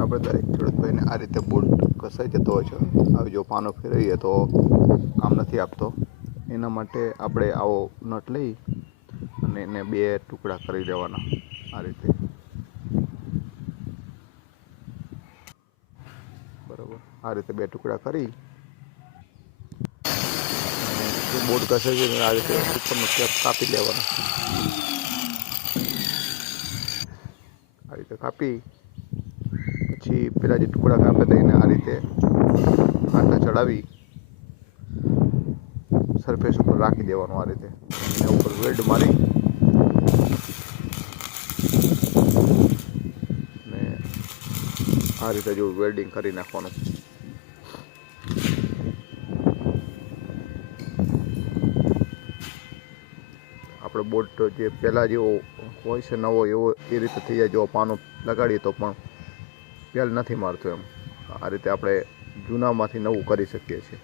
આપણે દરેક ખેડૂત ભાઈને આ રીતે બોલ્ટ ઘસાઈ જતો હોય છે. આવી જો પાનો ફેરવીએ તો કામ નથી આપતો. એના માટે આપણે આવો નટ લઈ અને એને 2 ટુકડા કરી દેવાના. આ રીતે બરાબર, આ રીતે 2 ટુકડા કરી અને જે બોલ્ટ ઘસાઈ ગયો આ રીતે ઉપરનો કેપ કાપી લેવાનો. આ રીતે કાપી પછી પેલા જે ટુકડા કાપે તેને આ રીતે કાંટા ચડાવી સરફેસ ઉપર રાખી દેવાનું. આ રીતે એના ઉપર વેલ્ડ મારી અને આ રીતે જો વેલ્ડિંગ કરી નાખવાનું. આપણે બોલ્ટ જે પહેલાં જેવો હોય છે નવો એવો એ રીતે થઈ જાય. જો પાનો લગાડીએ તો પણ પેલ નથી મારતો એમ. આ રીતે આપણે જૂનામાંથી નવું કરી શકીએ છીએ.